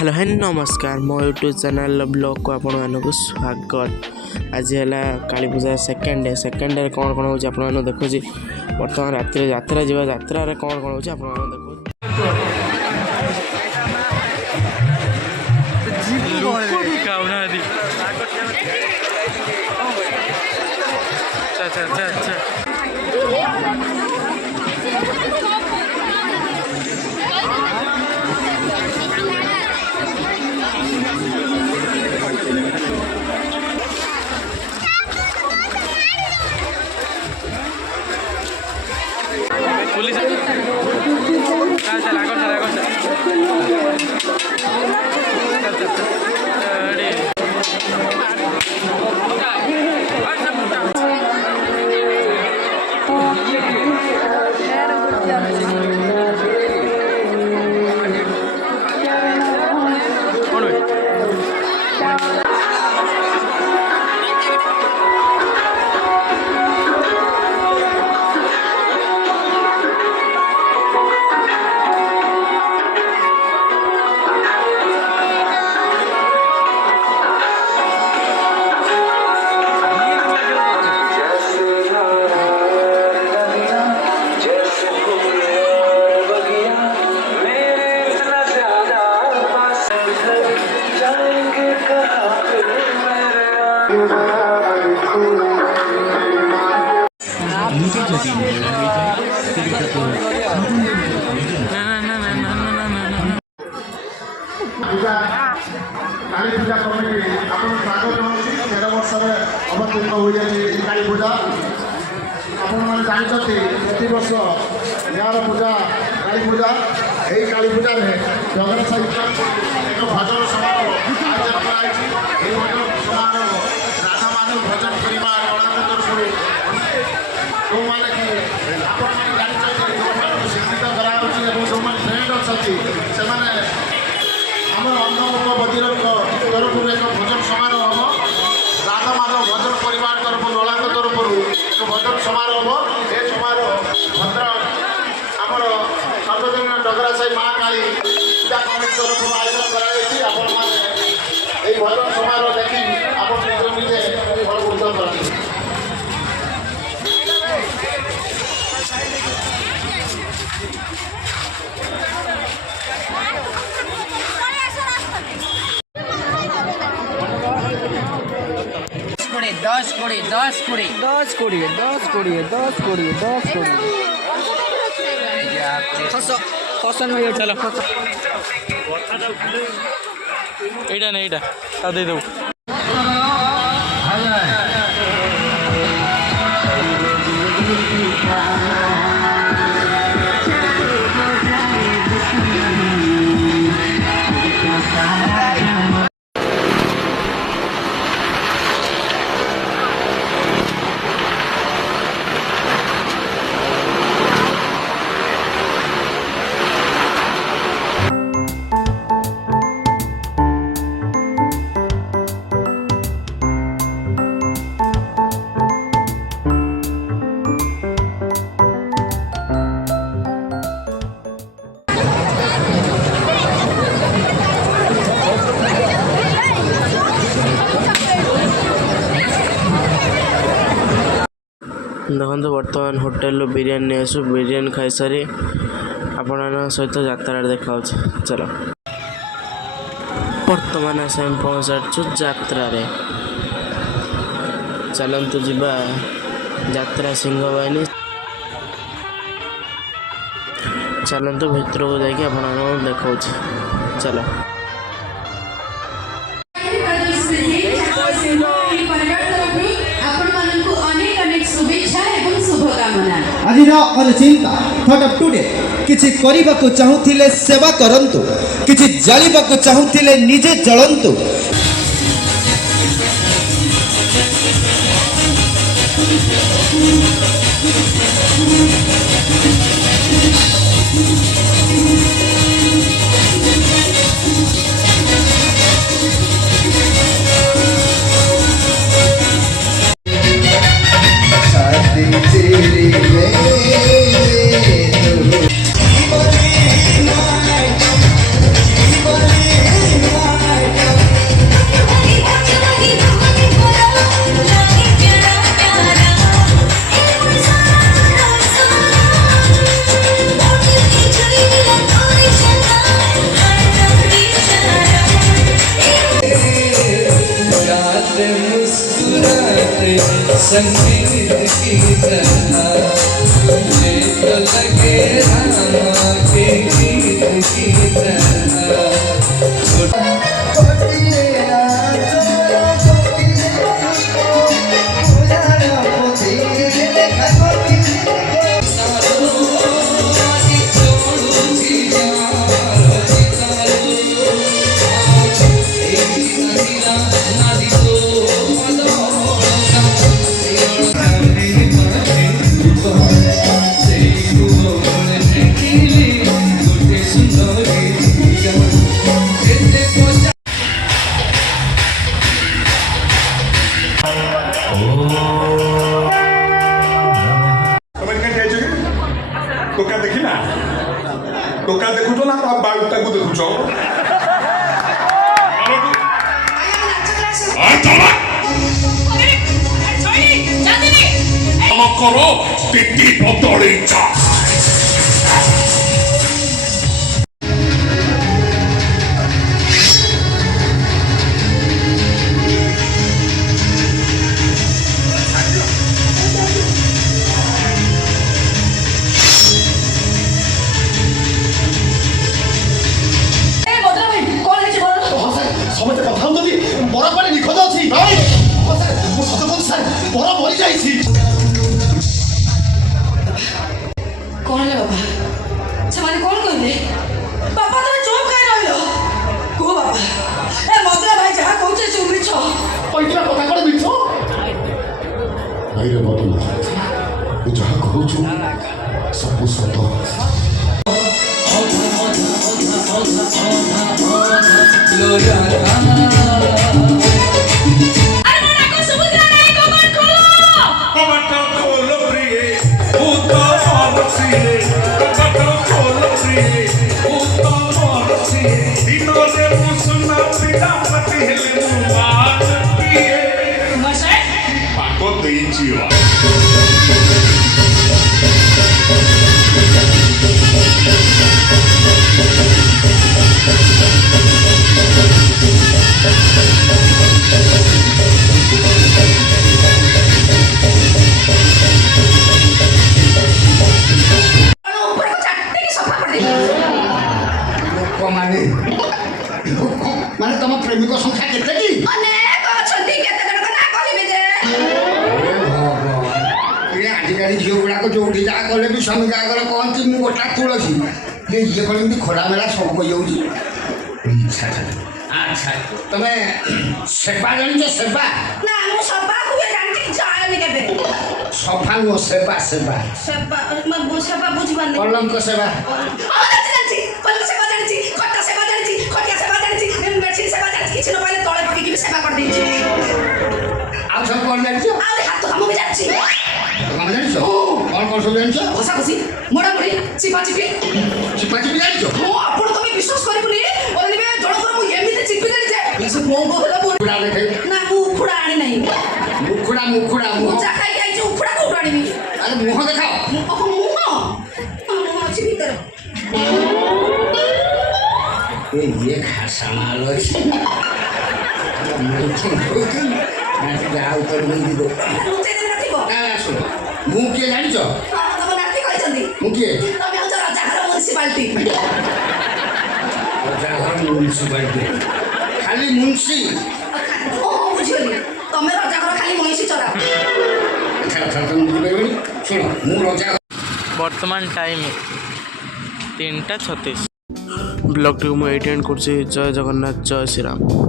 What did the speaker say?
Hello है नमस्कार मो यूट्यूब चैनल ब्लॉग को आपण मानक स्वागत। आज है काली पूजा सेकेंड डे कौन कौन हो देखो बर्तमान राति यात्रा जावा यात्रा कौन कौन हो देखो पुलिस काली पूजा कमिटी आपन स्वागत होछि 13 वर्ष रे अवतीर्ण हो जाई काली पूजा आपन माने जानछथि प्रति वर्ष यार पूजा एई काली पूजा रे जगन सहित एक भजन समारोह आयोजन कराई छी एई भजन समारोह राधा माधव भजन परिवार कलाकार तरफ तो माने कि आपन माने जानछथि जो शिक्षित कराउछि एवं जो माने फ्रेंड अछि से माने आम अन्न बदिर तरफ एक भजन समारोह हम राधा माधव भजन परिवार तरफ नलांग तरफ एक भजन समारोह हम ये समारोह भद्रक आमर सर्वजन डगरा साई माँ काली पूजा कमिटी तरफ आयोजन कराई आपण मैंने भजन समारोह देखी आप निजे फलभूत करते दस कोड़े फसल में चलो एटा नहीं एटा दे दो देखो बर्तमान होटेल बिरियानी आसु बिरियानी खाई सारी आपण सहित यात्रा देखा चलो बर्तमान आस पहुँचाचु यात्रा चलतु जीवा यात्रा सिंह बाहिनी चलतु भितर को जाकि आप देखा चलो आज अनुचिंता थॉट ऑफ टुडे किछि करिबा को चाहुथिले सेवा करंतु किछि जलिबा को चाहुथिले निजे जळंतु संगीत की तरह मुझे तो लगे रामा के गीत की तरह टोका देखिना टोका देखुच ना बालटा को देखुच करो तिती बदली चा ସମସ୍ତେ କଥା ହଉଛନ୍ତି ବର ପାଣି ନିଖୋଜ ଅଛି ମୁଁ ସତ କହୁଛି ସାର୍ ବର ମରିଯାଇଛି। କଣ ହେଲା ବାବା ସେମାନେ କଣ କହିଲେ ବାପା ତମେ ଚୁପ୍ କାଇଁ ରହିଲ କୁହ ବାବା ଏ ମଦୁରା ଭାଇ ଯାହା କହୁଛେ ସବୁ ମିଛ କହିଥିବା କଥା କଣ ମିଛ ନାଇରେ ବଦଳ ତୁ ଯାହା କହୁଛୁ ସବୁ ସତ ମାନେ ତମ ପ୍ରେମିକ ସଂଖ୍ୟା କେତେ କି ଅନେକ ଅଛନ୍ତି କେତେ ଜଣଙ୍କ ନାଁ କହିବି ଯେ ଆଜିକାଲି ଝିଅ ଗୁଡ଼ାକ ଯୋଉଠି ଯାହା କଲେ ବି ସ୍ୱାମୀ ଆଗରେ କହନ୍ତି ମୁଁ ଗୋଟା ତୁଳସୀ ଇଏ କଲେ ଏମିତି ଖୋଲା ମେଲା ସବୁ କହିଯାଉଛି। ଆଚ୍ଛା ତମେ ସେବା ଜାଣିଛ ସେବା ନା ମୁଁ ସଫା ହୁଏ ଜାଣିଛି ଜାଣିନି କେବେ ସଫା ନୁହଁ ସେବା ସେବା ସେବା ସେବା ବୁଝିପାରୁନି କଲଙ୍କ ସେବା ଜାଣିଛି କଲଙ୍କ ସେବା ଜାଣିଛି ଖଟା ସେବା ଜାଣିଛି ଖଟିଆ ସେବା ଜାଣିଛି ମେଡିସିନ ସେବା ଜାଣିଛି କିଛି ନ ପାଇଲେ ତଳେ ପକେଇକି ବି ସେବା କରିଦେଇଛି ଆଉ ସବୁ କଣ ଜାଣିଛ ଆହୁରି ହାତ କାମ ବି ଜାଣିଛି କଣ ଜାଣିଛ କଣ କଣ ସବୁ ଜାଣିଛ ଘଷା ଘଷି ମୋଡ଼ା ମୋଡ଼ି ଚିପା ଚିପି ଚିପାଚିପି ଜାଣିଛ ମୁଁ ଆପଣ ତମେ ବିଶ୍ୱାସ କରିବୁନି ଅନିବେ ଜଣଙ୍କର ମୁଁ ଏମିତି ଚିପି ଦେଲି ଯେ ମୋ ହେଲା ମୁଖୁଡ଼ା ଦେଖେ ନା ମୁଁ ଉଖୁଡ଼ା ଆଣି ନାହିଁ ମୁଖୁଡ଼ା ମୁଁ ଯା ଖାଇକି ଆଇଛି ଉଖୁଡ଼ା କୋଉଠୁ ଆଣିବି ଆରେ ମୁହଁ ଦେଖାଅ ମୁହଁ ଅଛି ଭିତରେ ଇଏ ଖାସା ମାଲ ଅଛି ଯାହା ଉପରେ ଯିବ ଶୁଣ ମୁଁ କିଏ ଜାଣିଛ ତମ ନାତି କହିଛନ୍ତି ମୁଁ କିଏ ତମେ ହଉଛ ରାଜାଘର ମ୍ୟୁନିସିପାଲିଟି ରାଜାଘର ମ୍ୟୁନିସିପାଲିଟି ଖାଲି ମୁନ୍ସି ବୁଝିଗଲି ତମେ ରାଜାଘର ଖାଲି ମଇଁଷି ଚରା ତମେ ବୁଝିପାରିବନି ଶୁଣ ମୁଁ ରଜା ବର୍ତ୍ତମାନ ଟାଇମ୍ 3ଟା 36 ବ୍ଲଗ୍ଟିକୁ ମୁଁ ଏଇଠି ଏଣ୍ଡ କରୁଛି। ଜୟ ଜଗନ୍ନାଥ ଜୟ ଶ୍ରୀରାମ।